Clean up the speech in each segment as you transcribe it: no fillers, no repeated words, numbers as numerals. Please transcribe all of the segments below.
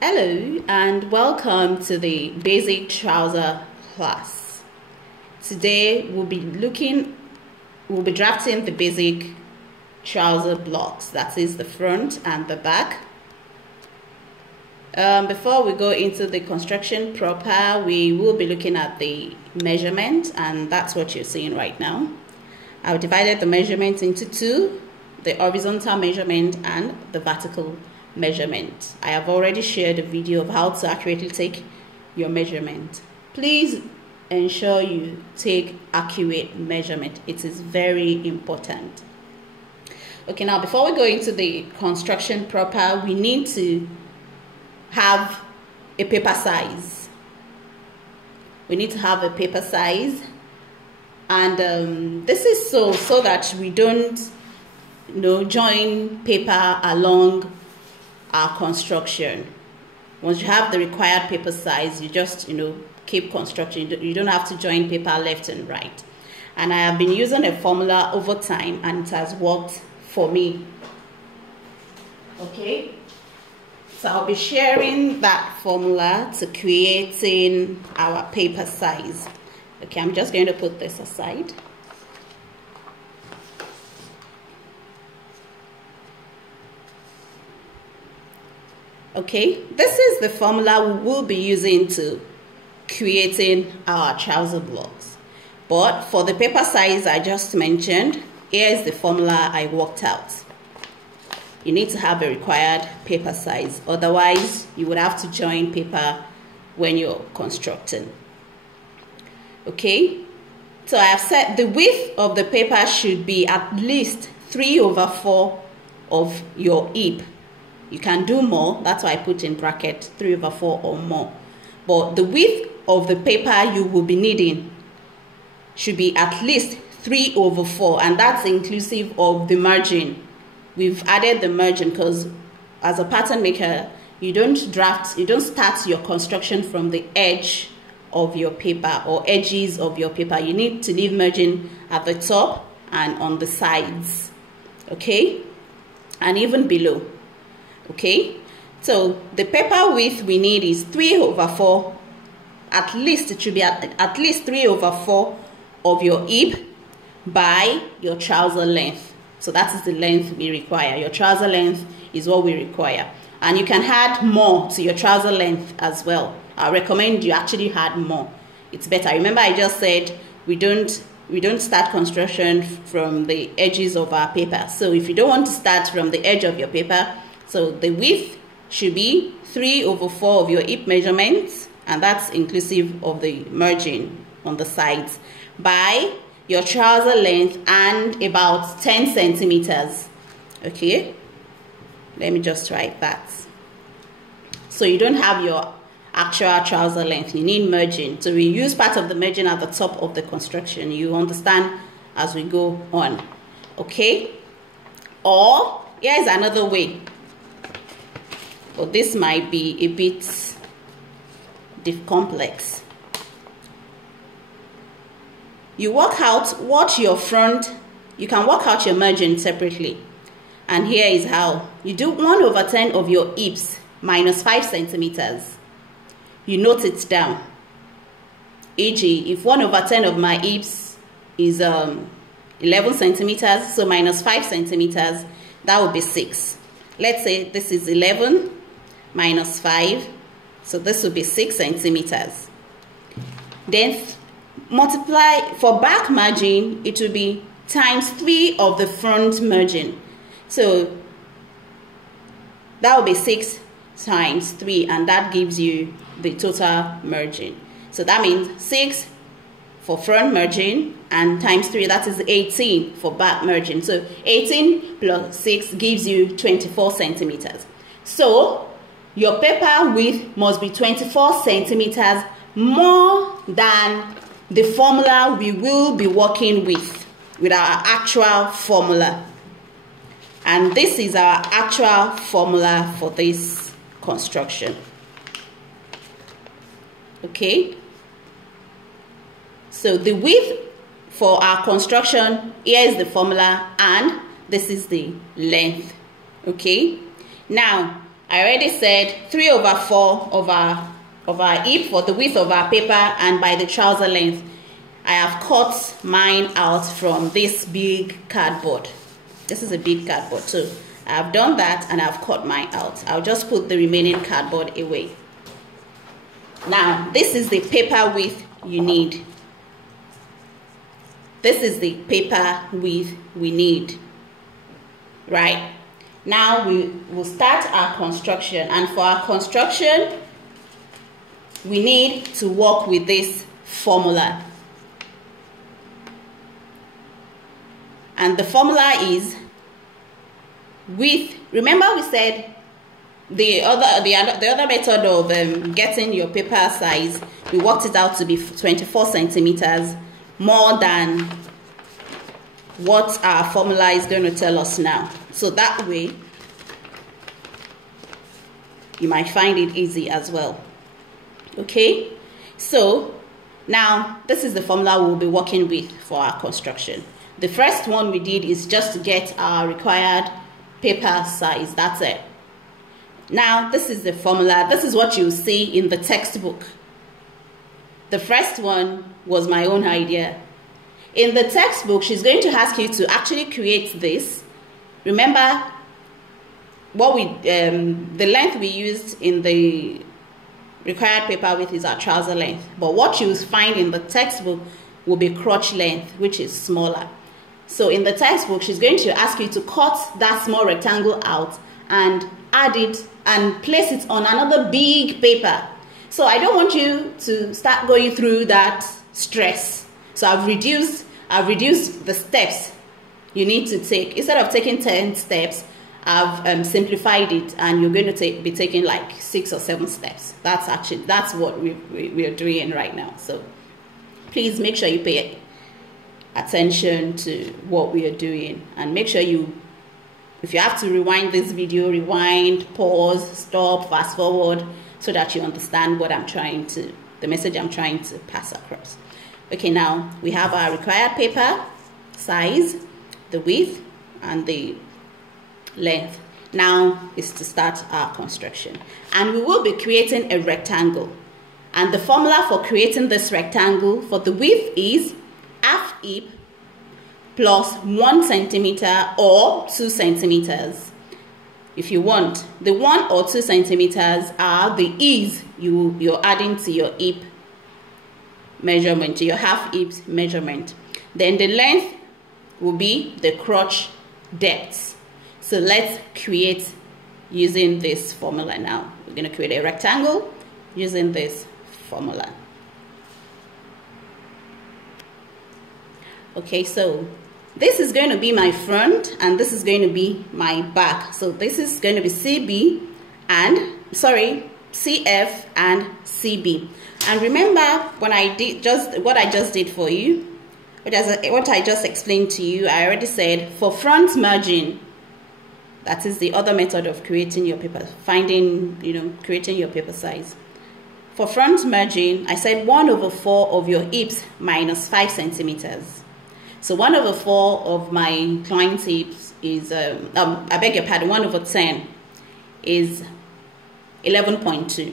Hello and welcome to the basic trouser class. Today we'll be drafting the basic trouser blocks, that is the front and the back. Before we go into the construction proper, we will be looking at the measurement, and that's what you're seeing right now. I've divided the measurement into two, the horizontal measurement and the vertical measurement. I have already shared a video of how to accurately take your measurement. Please ensure you take accurate measurement. It is very important. Okay, now before we go into the construction proper, we need to have a paper size. We need to have a paper size, and this is so that we don't join paper along our construction. Once you have the required paper size, you just keep construction. You don't have to join paper left and right. And I have been using a formula over time, and it has worked for me. Okay, so I'll be sharing that formula to creating our paper size. Okay, I'm just going to put this aside. Okay, this is the formula we will be using to creating our trouser blocks. But for the paper size I just mentioned, here is the formula I worked out. You need to have a required paper size, otherwise you would have to join paper when you're constructing. Okay, so I have said the width of the paper should be at least 3/4 of your hip. You can do more, that's why I put in bracket 3/4 or more. But the width of the paper you will be needing should be at least 3/4, and that's inclusive of the margin. We've added the margin because as a pattern maker, you don't start your construction from the edge of your paper or edges of your paper. You need to leave margin at the top and on the sides, okay, and even below. Okay, so the paper width we need is 3/4. At least it should be at least 3/4 of your hip by your trouser length. So that is the length we require. Your trouser length is what we require, and you can add more to your trouser length as well. I recommend you actually add more. It's better. Remember, I just said we don't start construction from the edges of our paper. So if you don't want to start from the edge of your paper, so the width should be 3/4 of your hip measurements, and that's inclusive of the margin on the sides, by your trouser length and about 10 centimeters. Okay, let me just write that. So you don't have your actual trouser length, you need margin. So we use part of the margin at the top of the construction. You understand as we go on. Okay, or here is another way. But this might be a bit complex. You work out what your front, you can work out your margin separately. And here is how. You do 1/10 of your hips minus 5 centimeters. You note it down. E.g., if 1/10 of my hips is 11 centimeters, so minus 5 centimeters, that would be 6. Let's say this is 11 minus 5, so this will be 6 centimeters. Then multiply for back margin, it will be times 3 of the front margin. So that will be 6 times 3, and that gives you the total margin. So that means 6 for front margin and times 3, that is 18 for back margin. So 18 plus 6 gives you 24 centimeters. So your paper width must be 24 centimeters more than the formula we will be working with our actual formula. And this is our actual formula for this construction. Okay, so the width for our construction, here is the formula, and this is the length. Okay, now I already said 3/4 of our hip for the width of our paper, and by the trouser length. I have cut mine out from this big cardboard. This is a big cardboard too. I have done that and I've cut mine out. I'll just put the remaining cardboard away. Now, this is the paper width you need. This is the paper width we need. Right? Now we will start our construction, and for our construction we need to work with this formula. And the formula is width. Remember we said the other method of getting your paper size, we worked it out to be 24 centimeters more than what our formula is going to tell us now. So that way you might find it easy as well. Okay, so now this is the formula we'll be working with for our construction. The first one we did is just to get our required paper size. That's it. Now this is the formula. This is what you'll see in the textbook. The first one was my own idea. In the textbook, she's going to ask you to actually create this. Remember what the length we used in the required paper width is our trouser length, but what you'll find in the textbook will be crotch length, which is smaller. So in the textbook, she's going to ask you to cut that small rectangle out and add it and place it on another big paper. So I don't want you to start going through that stress. So I've reduced the steps you need to take. Instead of taking 10 steps, I've simplified it, and you're going to be taking like 6 or 7 steps. That's what we're doing right now. So please make sure you pay attention to what we are doing, and make sure if you have to rewind this video, rewind, pause, stop, fast forward, so that you understand what the message I'm trying to pass across. Okay, now we have our required paper size, the width, and the length. Now is to start our construction, and we will be creating a rectangle, and the formula for creating this rectangle for the width is half hip plus 1 centimeter or 2 centimeters. If you want, the 1 or 2 centimeters are the ease you're adding to your hip measurement, to your half hip measurement. Then the length will be the crotch depth. So let's create using this formula now. We're going to create a rectangle using this formula. Okay, so this is going to be my front and this is going to be my back. So this is going to be CF and CB. And remember when I did what I just did for you, what I just explained to you, I already said for front margin, that is the other method of creating your paper, creating your paper size. For front margin, I said 1/4 of your hips minus 5 centimeters. So 1/4 of my client's hips is, I beg your pardon, 1/10 is 11.2.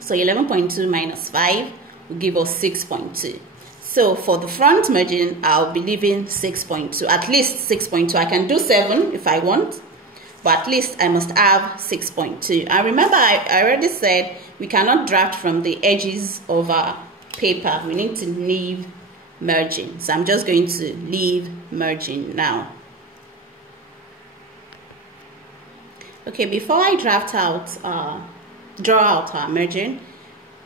So 11.2 minus 5 will give us 6.2. So for the front margin, I'll be leaving 6.2, at least 6.2. I can do 7 if I want, but at least I must have 6.2. And remember, I already said we cannot draft from the edges of our paper. We need to leave margin. So I'm just going to leave margin now. Okay, before I draw out our margin,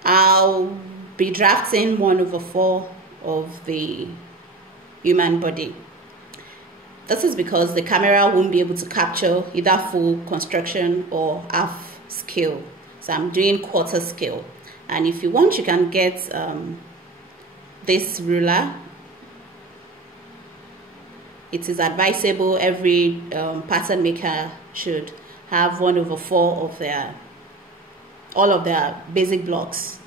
I'll be drafting 1/4 of the human body. This is because the camera won't be able to capture either full construction or half scale. So I'm doing quarter scale. And if you want, you can get this ruler. It is advisable every pattern maker should have 1/4 of all of their basic blocks.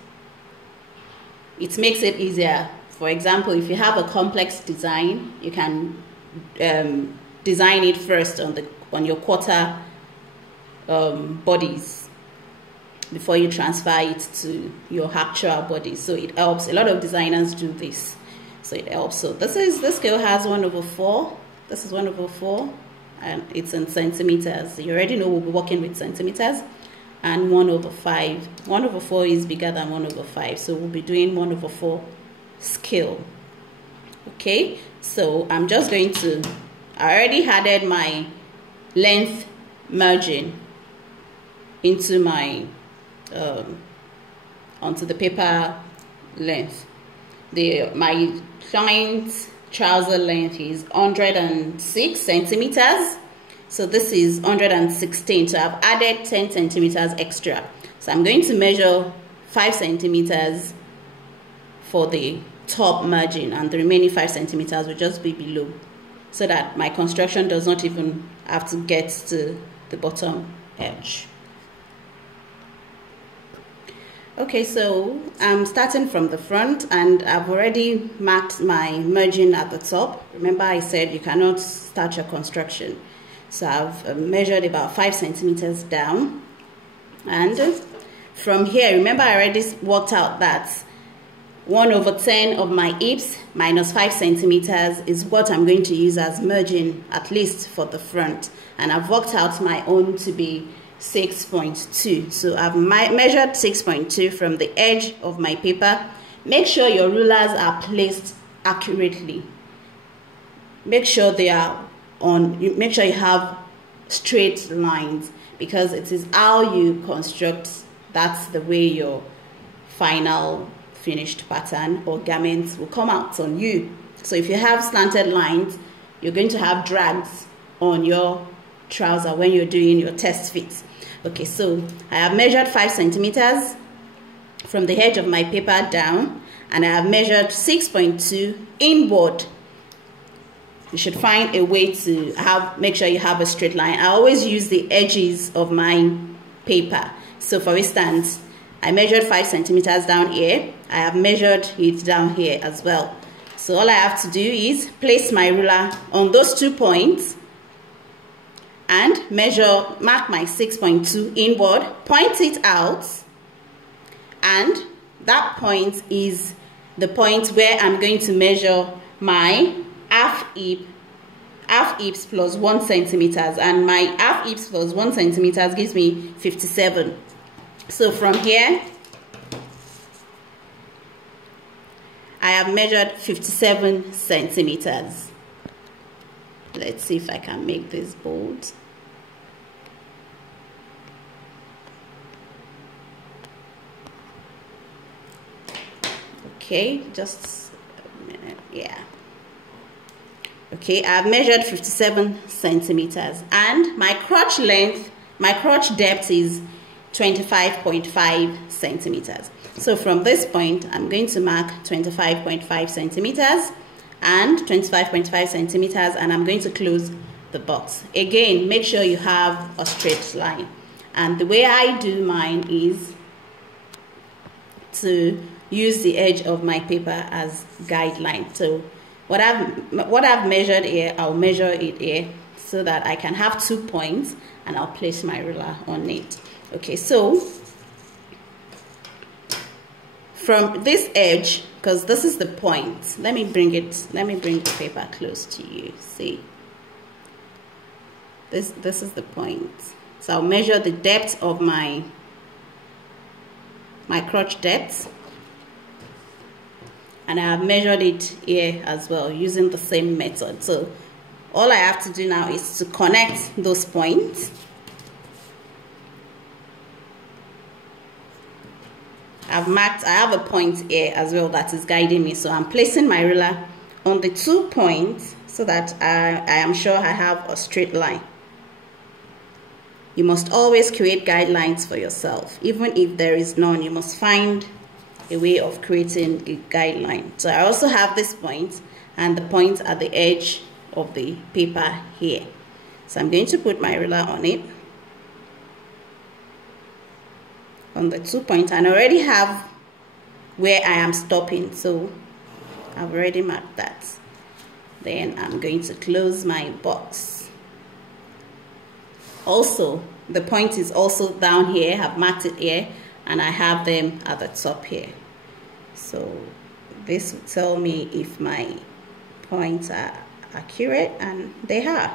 It makes it easier. For example, if you have a complex design, you can design it first on your quarter bodies before you transfer it to your actual body. So it helps. A lot of designers do this, so it helps. So this scale has 1/4. This is 1/4, and it's in centimeters. You already know we'll be working with centimeters. And 1/5. 1/4 is bigger than 1/5, so we'll be doing 1/4 scale. Okay, so I'm just going to, I already added my length margin into my onto the paper length. My client's trouser length is 106 centimeters. So this is 116. So I've added 10 centimeters extra. So I'm going to measure 5 centimeters for the top margin, and the remaining 5 centimeters will just be below, so that my construction does not even have to get to the bottom edge. Okay, so I'm starting from the front, and I've already marked my margin at the top. Remember I said you cannot start your construction. So I've measured about 5 centimeters down, and from here, remember I already worked out that 1/10 of my hips minus 5 centimeters is what I'm going to use as margin, at least for the front. And I've worked out my own to be 6.2. So I've measured 6.2 from the edge of my paper. Make sure your rulers are placed accurately. Make sure they are make sure you have straight lines, because it is how you construct, that's the way your final finished pattern or garments will come out on you. So if you have slanted lines, you're going to have drags on your trouser when you're doing your test fit. Okay, so I have measured 5 centimeters from the edge of my paper down, and I have measured 6.2 inward. You should find a way to make sure you have a straight line. I always use the edges of my paper. So for instance, I measured 5 centimeters down here. I have measured it down here as well. So all I have to do is place my ruler on those 2 points and mark my 6.2 inward, point it out, and that point is the point where I'm going to measure my half hips plus 1 centimeters, and my half hips plus 1 centimeters gives me 57. So from here I have measured 57 centimeters. Let's see if I can make this bold. Okay, just a minute. Yeah. Okay, I've measured 57 centimeters, and my crotch length, my crotch depth is 25.5 centimeters. So from this point, I'm going to mark 25.5 centimeters and 25.5 centimeters, and I'm going to close the box. Again, make sure you have a straight line. And the way I do mine is to use the edge of my paper as guideline. So what I've measured here, I'll measure it here so that I can have 2 points, and I'll place my ruler on it. Okay, so from this edge, because this is the point, let me bring the paper close to you. See, this is the point. So I'll measure the depth of my crotch depth, and I have measured it here as well using the same method. So all I have to do now is to connect those points. I have a point here as well that is guiding me, so I'm placing my ruler on the 2 points so that I am sure I have a straight line. You must always create guidelines for yourself. Even if there is none, you must find a way of creating a guideline. So I also have this point and the point at the edge of the paper here. So I'm going to put my ruler on it, on the 2 points, and I already have where I am stopping, so I've already marked that. Then I'm going to close my box. Also, the point is also down here. I've marked it here, and I have them at the top here. So this will tell me if my points are accurate, and they are.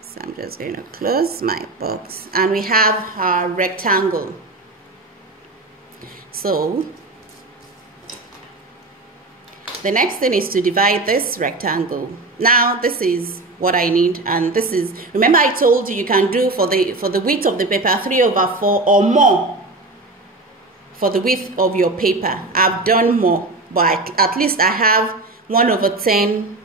So I'm just going to close my box, and we have our rectangle. So the next thing is to divide this rectangle. Now this is what I need, and this is, remember I told you can do for the width of the paper 3/4 or more for the width of your paper. I've done more, but at least I have 1/10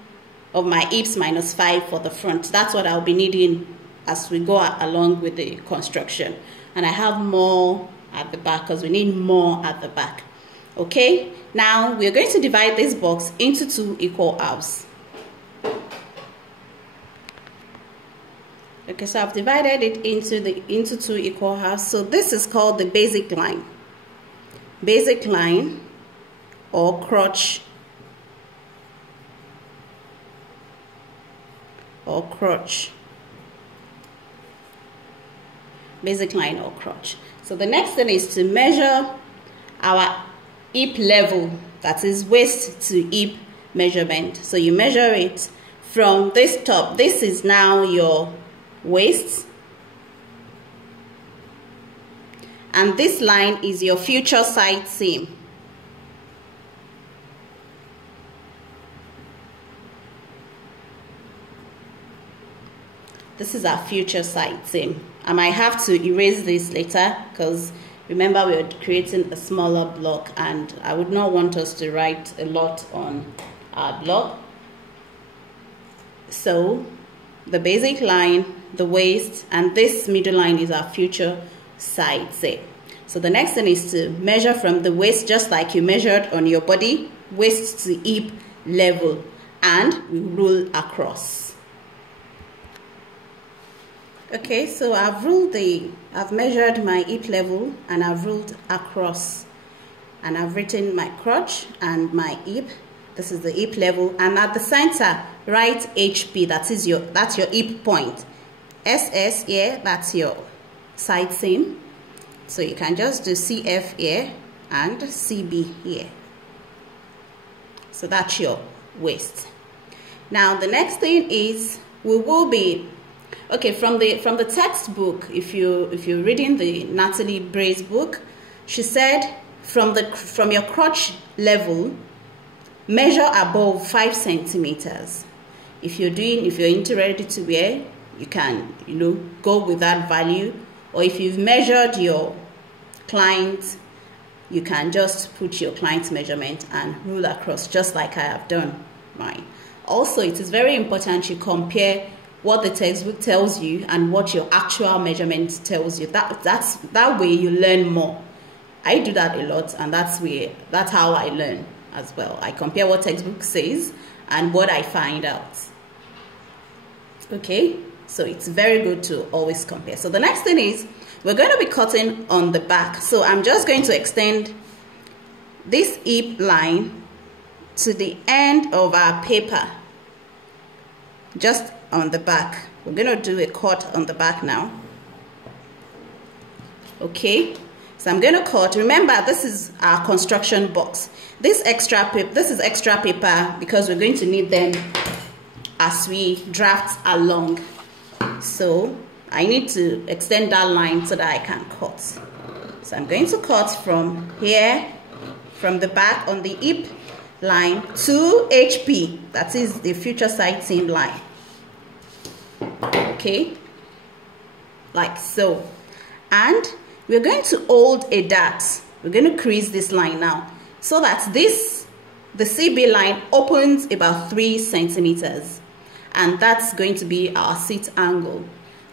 of my hips minus 5 for the front. That's what I'll be needing as we go along with the construction. And I have more at the back because we need more at the back. Okay, now we're going to divide this box into 2 equal halves. Okay, so I've divided it into 2 equal halves. So this is called the basic line. Basic line or crotch basic line or crotch. So the next thing is to measure our hip level, that is waist to hip measurement. So you measure it from this top. This is now your waist, and this line is your future side seam. This is our future side seam. I might have to erase this later because remember we're creating a smaller block, and I would not want us to write a lot on our block. So the basic line, the waist, and this middle line is our future side seam. So the next thing is to measure from the waist, just like you measured on your body, waist to hip level, and we rule across. Okay, so I've measured my hip level, and I've ruled across, and I've written my crotch and my hip. This is the hip level, and at the center write HP. That's your hip point. SS here, that's your side seam. So you can just do CF here and CB here. So that's your waist. Now the next thing is we will be okay from the textbook. If you're reading the Natalie Bray's book, she said from your crotch level, measure above 5 centimeters. If you're into ready to wear, you can go with that value. Or if you've measured your client, you can just put your client's measurement and rule across, just like I have done mine. Also, it is very important you compare what the textbook tells you and what your actual measurement tells you. That way you learn more. I do that a lot, and that's how I learn as well. I compare what textbook says and what I find out. Okay, so it's very good to always compare. So the next thing is we're going to be cutting on the back. So I'm just going to extend this hip line to the end of our paper, just on the back. We're going to do a cut on the back now. Okay, so I'm going to cut. Remember, this is our construction box. This is extra paper because we're going to need them as we draft along. So I need to extend that line so that I can cut. So I'm going to cut from here, from the back on the hip line to HP, that is the future side seam line. Okay, like so. And we're going to hold a dart. We're going to crease this line now, so that the CB line opens about 3 centimeters, and that's going to be our sit angle.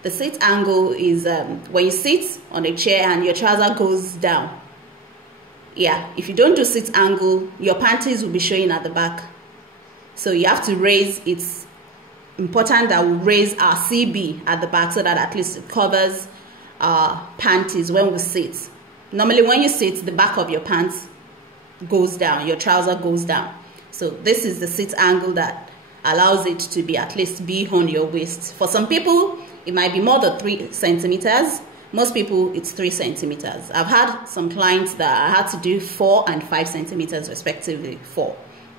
The sit angle is when you sit on a chair and your trouser goes down. Yeah, if you don't do sit angle, your panties will be showing at the back. So you have to raise. It's important that we raise our CB at the back so that at least it covers our panties when we sit. Normally when you sit, the back of your pants goes down, your trouser goes down. So this is the sit angle that allows it to be at least be on your waist. For some people, it might be more than 3 centimeters. Most people, it's 3 centimeters. I've had some clients that I had to do 4 and 5 centimeters respectively for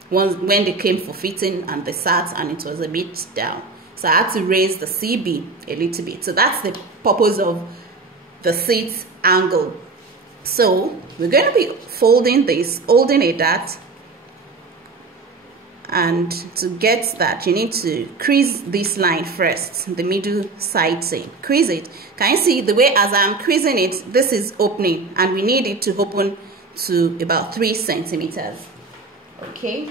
when they came for fitting and they sat and it was a bit down. So I had to raise the CB a little bit. So that's the purpose of the seat angle. So we're going to be folding this, holding a dart. And to get that, you need to crease this line first, the middle side seam. Crease it. Can you see the way as I'm creasing it, this is opening, and we need it to open to about 3 centimeters. Okay.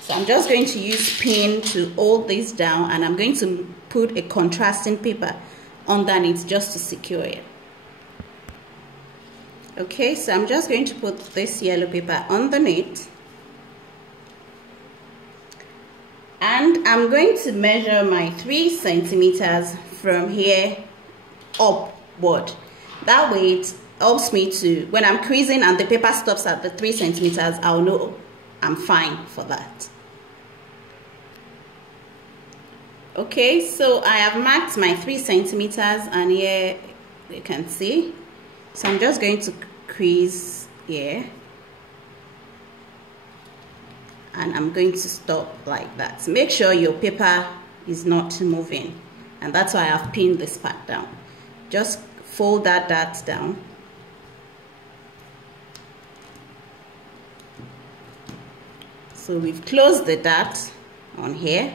So I'm just going to use pin to hold this down, and I'm going to put a contrasting paper underneath just to secure it. Okay, so I'm just going to put this yellow paper underneath. And I'm going to measure my 3 centimeters from here upward. That way it helps me to, when I'm creasing and the paper stops at the 3 centimeters, I'll know I'm fine for that. Okay, so I have marked my 3 centimeters, and here you can see. So I'm just going to crease here. And I'm going to stop like that. Make sure your paper is not moving. And that's why I've pinned this part down. Just fold that dart down. So we've closed the dart on here.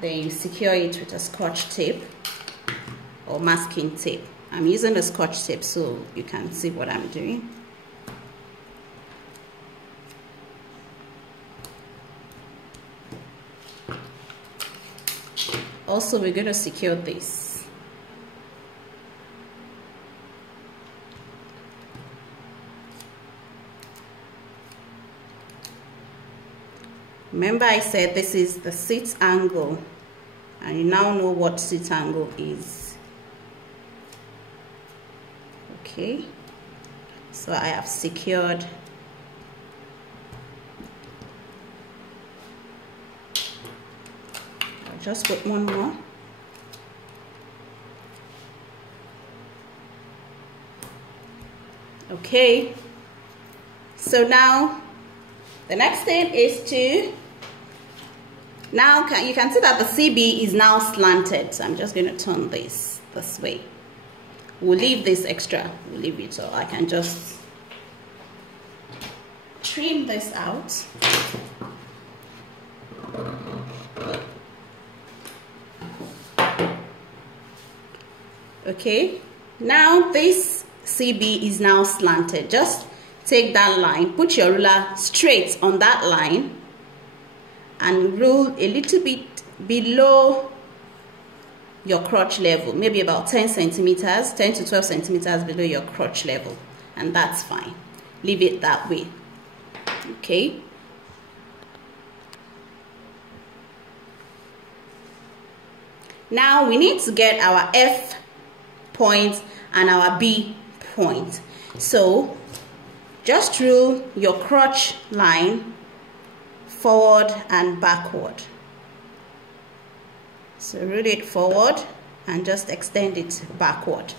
Then you secure it with a scotch tape or masking tape. I'm using the scotch tape so you can see what I'm doing. Also, we're going to secure this. Remember I said this is the seat angle, and you now know what seat angle is. Okay, so I have secured I'll just put one more. Okay, so now the next step is to, now you can see that the CB is now slanted, so I'm just going to turn this way. We'll leave this extra, we'll leave it, so I can just trim this out. Okay, now this CB is now slanted. Just take that line, put your ruler straight on that line, and rule a little bit below your crotch level, maybe about 10 centimeters, 10 to 12 centimeters below your crotch level, and that's fine. Leave it that way. Okay. Now we need to get our F point and our B point. So just rule your crotch line forward and backward. So roll it forward and just extend it backward.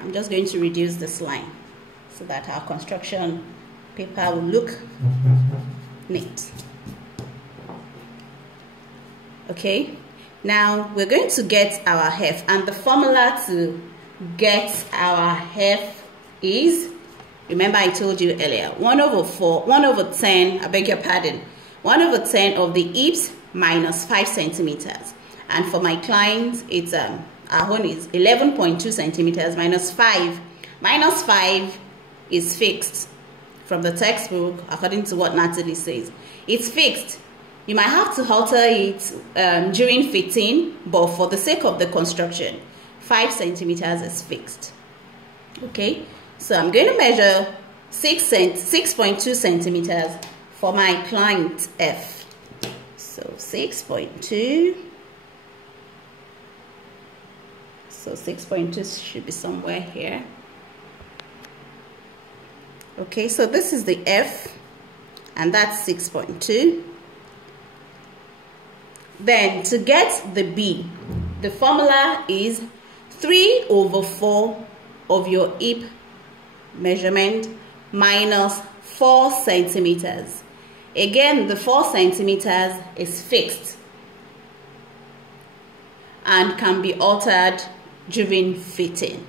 I'm just going to reduce this line so that our construction paper will look neat. Okay, now we're going to get our F, and the formula to get our F is, remember I told you earlier, 1 over 10, I beg your pardon, 1 over 10 of the hips minus 5 centimeters. And for my clients, it's our own is 11.2 centimeters minus 5. Minus 5 is fixed from the textbook, according to what Natalie says. It's fixed. You might have to alter it during fitting, but for the sake of the construction, 5 centimeters is fixed. Okay, so I'm going to measure 6.2 centimeters for my client F. So 6.2. So 6.2 should be somewhere here. Okay, so this is the F, and that's 6.2. Then to get the B, the formula is 3/4 of your hip measurement minus 4 centimeters. Again, the 4 centimeters is fixed and can be altered during fitting.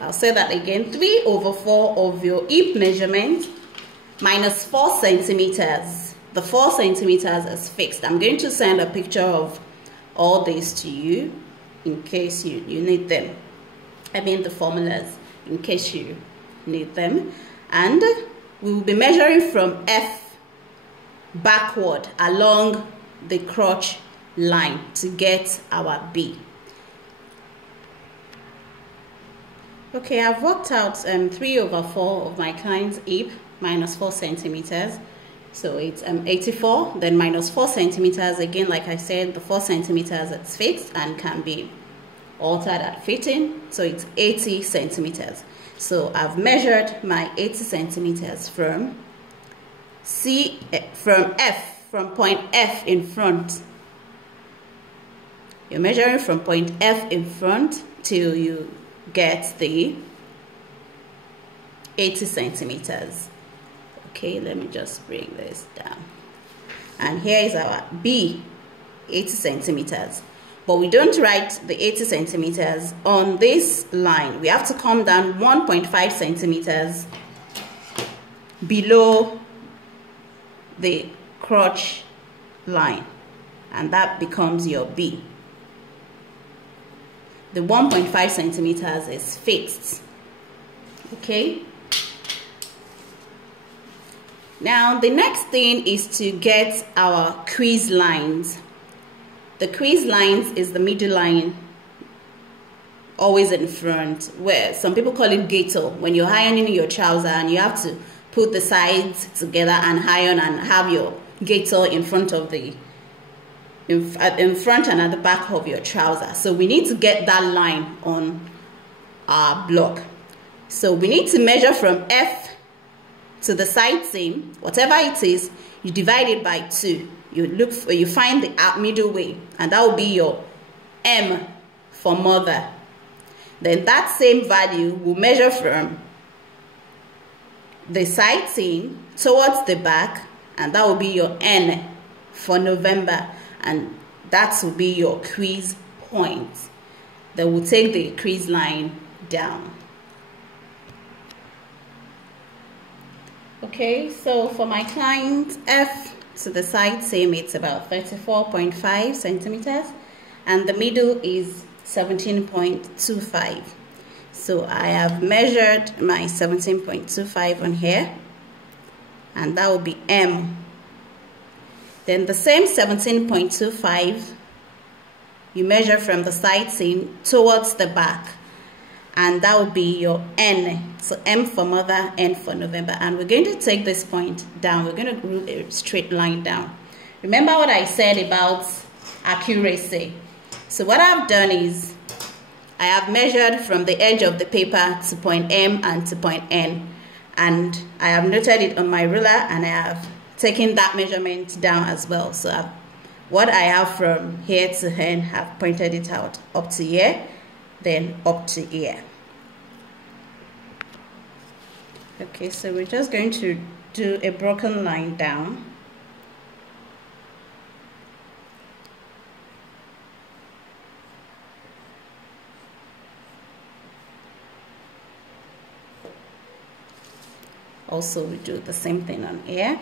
I'll say that again. 3/4 of your hip measurement minus 4 centimeters. The 4 centimeters is fixed. I'm going to send a picture of all these to you in case you need them. I mean the formulas in case you need them. And we will be measuring from F backward along the crotch line to get our B. Okay, I've worked out 3/4 of my client's hip minus 4 centimeters. So it's 84, then minus 4 centimeters. Again, like I said, the 4 centimeters is fixed and can be altered at fitting. So it's 80 centimeters. So I've measured my 80 centimeters from point F in front. You're measuring from point F in front till you get the 80 centimeters. Okay, let me just bring this down. And here is our B, 80 centimeters. But we don't write the 80 centimeters on this line. We have to come down 1.5 centimeters below the crotch line. And that becomes your B. The 1.5 centimeters is fixed. Okay. Now the next thing is to get our crease lines. The crease lines is the middle line always in front, where some people call it gaiter. When you're ironing your trouser and you have to put the sides together and iron and have your gaiter in front of the in front and at the back of your trouser. So we need to get that line on our block. So we need to measure from F to the side seam, whatever it is, you divide it by 2. You find the middle way, and that will be your M for mother. Then that same value will measure from the side seam towards the back, and that will be your N for November, and that will be your crease point. Then we'll take the crease line down. Okay, so for my client, F to the side seam, it's about 34.5 centimeters, and the middle is 17.25. So I have measured my 17.25 on here, and that will be M. Then the same 17.25, you measure from the side seam towards the back, and that will be your N. So M for mother, N for November. And we're going to take this point down. We're going to group a straight line down. Remember what I said about accuracy. So what I've done is I have measured from the edge of the paper to point M and to point N. And I have noted it on my ruler, and I have taken that measurement down as well. So what I have from here to here, I've pointed it out up to here, then up to here. Okay, so we're just going to do a broken line down. Also, we do the same thing on here.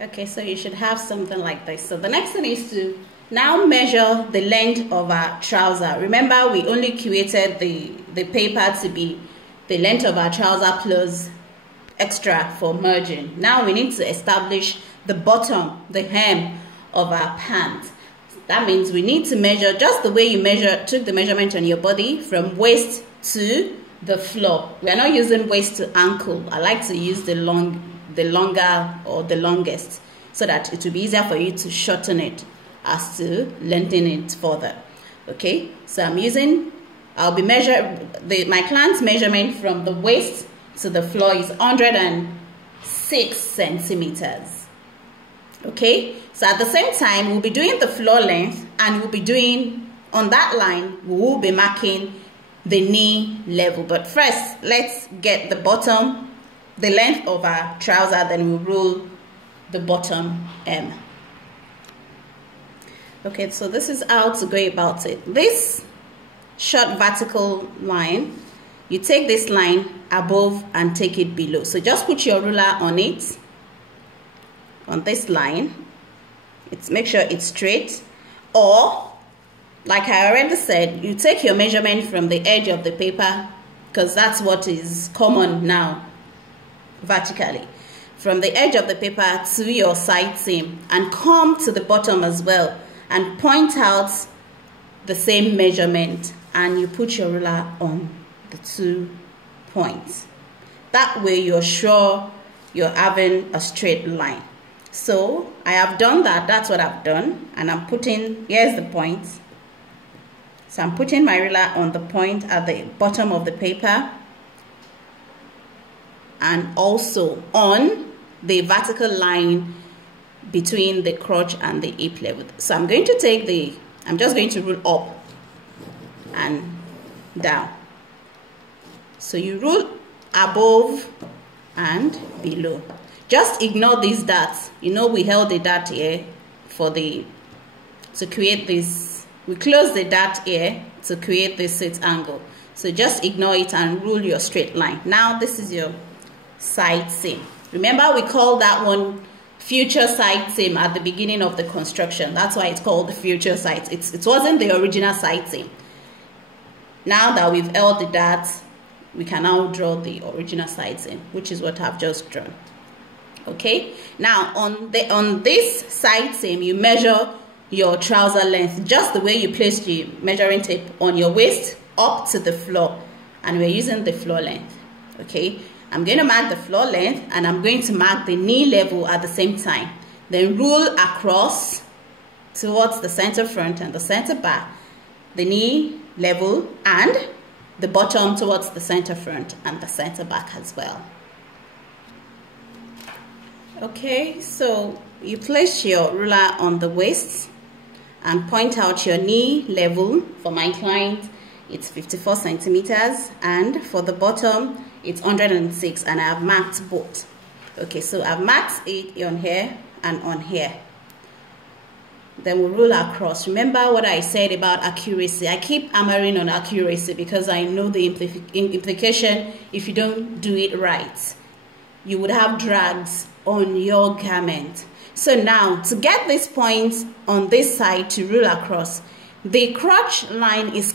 Okay, so you should have something like this. So the next thing is to now measure the length of our trouser. Remember, we only created the paper to be the length of our trouser plus extra for merging. Now we need to establish the bottom, the hem of our pants. That means we need to measure just the way you took the measurement on your body from waist to the floor. We are not using waist to ankle. I like to use the longer or the longest, so that it will be easier for you to shorten it as to lengthen it further. Okay, so I'll be my client's measurement from the waist to the floor is 106 centimeters. Okay, so at the same time, we'll be doing the floor length, and we'll be doing, on that line, we will be marking the knee level. But first, let's get the bottom, the length of our trouser, then we'll rule the bottom M. Okay, so this is how to go about it. This short vertical line, you take this line above and take it below. So just put your ruler on it, on this line. Make sure it's straight, or like I already said, you take your measurement from the edge of the paper, because that's what is common now, vertically. From the edge of the paper to your side seam, and come to the bottom as well, and point out the same measurement, and you put your ruler on the 2 points. That way you're sure you're having a straight line. So I have done that. That's what I've done, and I'm putting, here's the point. So I'm putting my ruler on the point at the bottom of the paper, and also on the vertical line between the crotch and the hip level. So I'm going to take I'm just going to rule up and down. So you rule above and below. Just ignore these darts. You know, we held the dart here to create this. We close the dart here to create this sit angle. So just ignore it and rule your straight line. Now this is your side seam. Remember, we called that one future side seam at the beginning of the construction. That's why it's called the future side. It wasn't the original side seam. Now that we've held the dart, we can now draw the original side seam, which is what I've just drawn. Okay, now on this side seam, you measure your trouser length just the way you placed the measuring tape on your waist up to the floor, and we're using the floor length. Okay, I'm going to mark the floor length, and I'm going to mark the knee level at the same time. Then rule across towards the center front and the center back, the knee level, and the bottom towards the center front and the center back as well. Okay, so you place your ruler on the waist and point out your knee level. For my client, it's 54 centimeters, and for the bottom, it's 106, and I have marked both. Okay, so I've marked it on here and on here. Then we'll rule across. Remember what I said about accuracy. I keep hammering on accuracy because I know the implication if you don't do it right. You would have drags on your garment. So now, to get this point on this side to rule across, the crotch line is